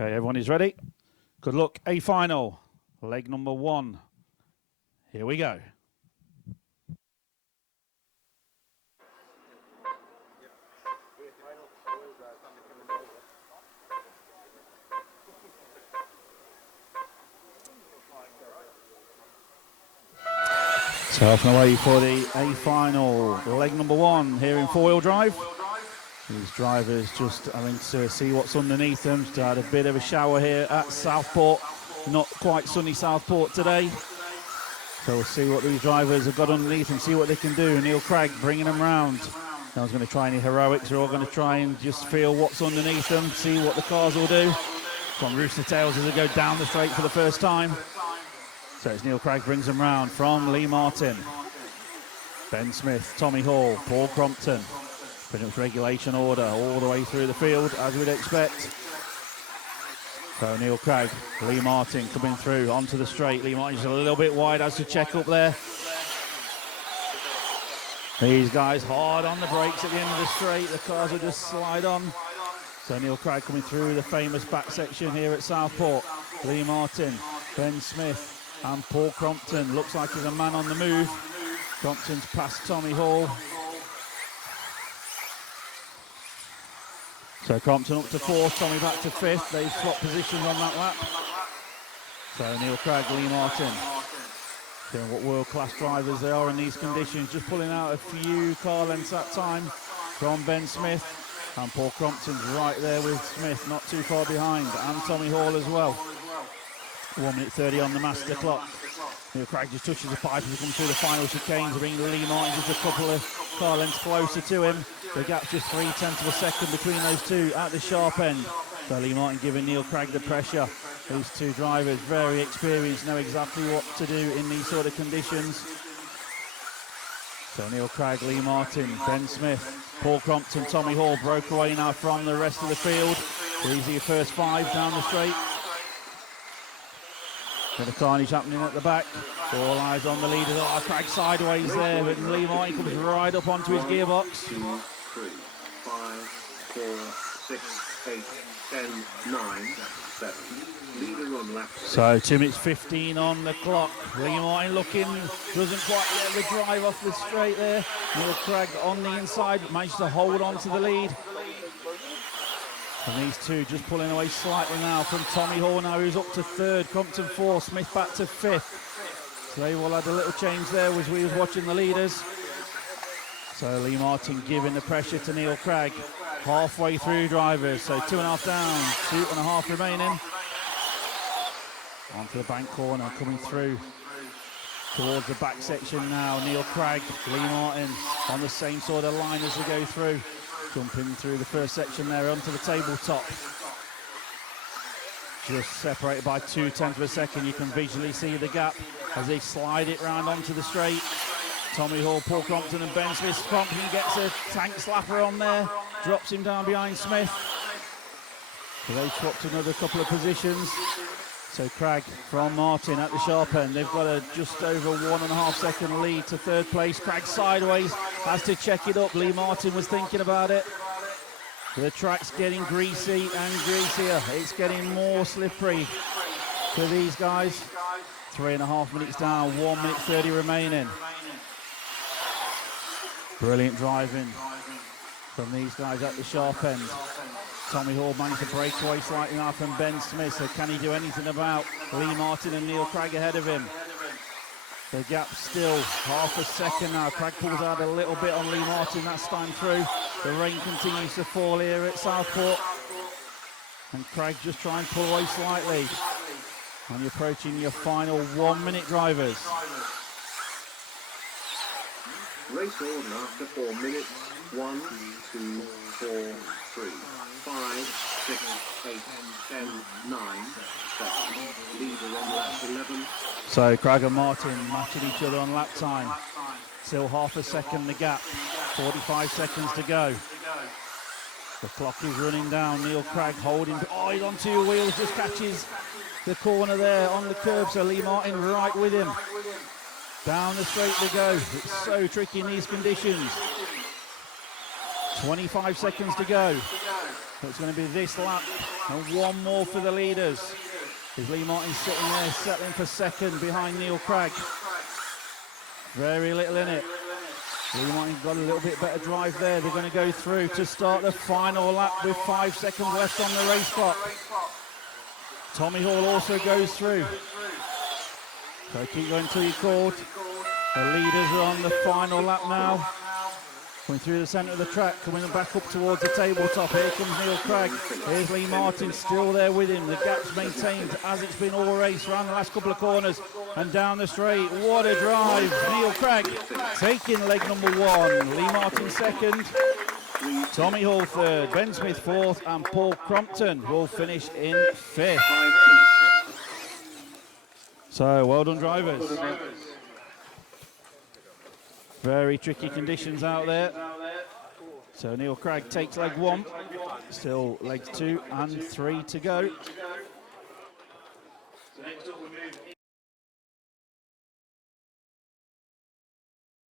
Okay, everyone is ready. Good luck. A final, leg number 1. Here we go. So off and away for the A final, leg number 1 here in 4-wheel drive. These drivers just having to see what's underneath them. Just had a bit of a shower here at Southport. Not quite sunny Southport today. So we'll see what these drivers have got underneath and see what they can do. Neil Craig bringing them round. No one's going to try any heroics. They're all going to try and just feel what's underneath them, see what the cars will do. From Rooster Tails as they go down the straight for the first time. So it's Neil Craig brings them round from Lee Martin. Ben Smith, Tommy Hall, Paul Crompton. Pretty much regulation order all the way through the field, as we'd expect. So Neil Craig, Lee Martin coming through onto the straight. Lee Martin just a little bit wide, has to check up there. These guys hard on the brakes at the end of the straight. The cars will just slide on. So Neil Craig coming through the famous back section here at Southport. Lee Martin, Ben Smith and Paul Crompton. Looks like he's a man on the move. Crompton's past Tommy Hall. So Crompton up to 4th, Tommy back to 5th. They've swapped positions on that lap. So Neil Craig, Lee Martin, showing what world-class drivers they are in these conditions. Just pulling out a few car lengths that time from Ben Smith. And Paul Crompton's right there with Smith, not too far behind. And Tommy Hall as well. 1 minute 30 on the master clock. Neil Craig just touches the pipe as he comes through the final chicane to bring Lee Martin just a couple of car lengths closer to him. The gap's just 0.3 of a second between those two at the sharp end. So Lee Martin giving Neil Craig the pressure. These two drivers, very experienced, know exactly what to do in these sort of conditions. So Neil Craig, Lee Martin, Ben Smith, Paul Crompton, Tommy Hall broke away now from the rest of the field. These are your first 5 down the straight. Bit of carnage happening at the back. All eyes on the leaders. Oh, Craig sideways there, but Lee Martin comes right up onto his gearbox. 2, 3, 5, 4, 6, 8, 10, 9, 7. Leader on lap 6. So 2 minutes 15 on the clock. Lee Martin looking, doesn't quite get the drive off the straight there. Neil Craig on the inside, managed to hold on to the lead. And these two just pulling away slightly now from Tommy Hall now, who's up to 3rd, Crompton 4th, Smith back to 5th. So they all had a little change there as we was watching the leaders. So Lee Martin giving the pressure to Neil Craig. Halfway through drivers, so 2.5 down, 2.5 remaining. Onto the bank corner, coming through towards the back section now. Neil Craig, Lee Martin on the same sort of line as they go through. Jumping through the first section there onto the tabletop. Just separated by 0.2 of a second. You can visually see the gap as they slide it round onto the straight. Tommy Hall, Paul Crompton and Ben Smith. Crompton gets a tank slapper on there, drops him down behind Smith. So they swapped another couple of positions. So Craig from Martin at the sharp end. They've got a just over 1.5 second lead to 3rd place. Craig sideways, has to check it up. Lee Martin was thinking about it. The track's getting greasy and greasier. It's getting more slippery for these guys. 3.5 minutes down, 1 minute 30 remaining. Brilliant driving from these guys at the sharp end. Tommy Hall managed to break away slightly now from Ben Smith, so can he do anything about Lee Martin and Neil Craig ahead of him? The gap still 0.5 second now. Craig pulls out a little bit on Lee Martin, that's time through. The rain continues to fall here at Southport. And Craig just trying to pull away slightly. And you're approaching your final 1 minute drivers. Race order after 4 minutes. 1, 2, 4, 3, 5, 6, 8, 10, 9, 7. Leader on lap 11. So Craig and Martin matching each other on lap time. Still 0.5 second the gap. 45 seconds to go. The clock is running down. Neil Craig holding. Oh, he's on 2 wheels. Just catches the corner there on the curb. So Lee Martin right with him. Down the straight they go. It's so tricky in these conditions. 25 seconds to go. So it's going to be this lap and one more for the leaders. Is Lee Martin sitting there, settling for second behind Neil Craig. Very little in it. Lee Martin got a little bit better drive there. They're going to go through to start the final lap with 5 seconds left on the race clock. Tommy Hall also goes through. So keep going until you're called. The leaders are on the final lap now. Coming through the centre of the track, coming back up towards the tabletop. Here comes Neil Craig. Here's Lee Martin still there with him. The gap's maintained as it's been all race around the last couple of corners and down the straight. What a drive. Neil Craig taking leg number 1. Lee Martin second. Tommy Hall third. Ben Smith fourth. And Paul Crompton will finish in 5th. So well done, drivers. Very tricky conditions out there. So Neil Craig takes leg 1. Still legs 2 and 3 to go.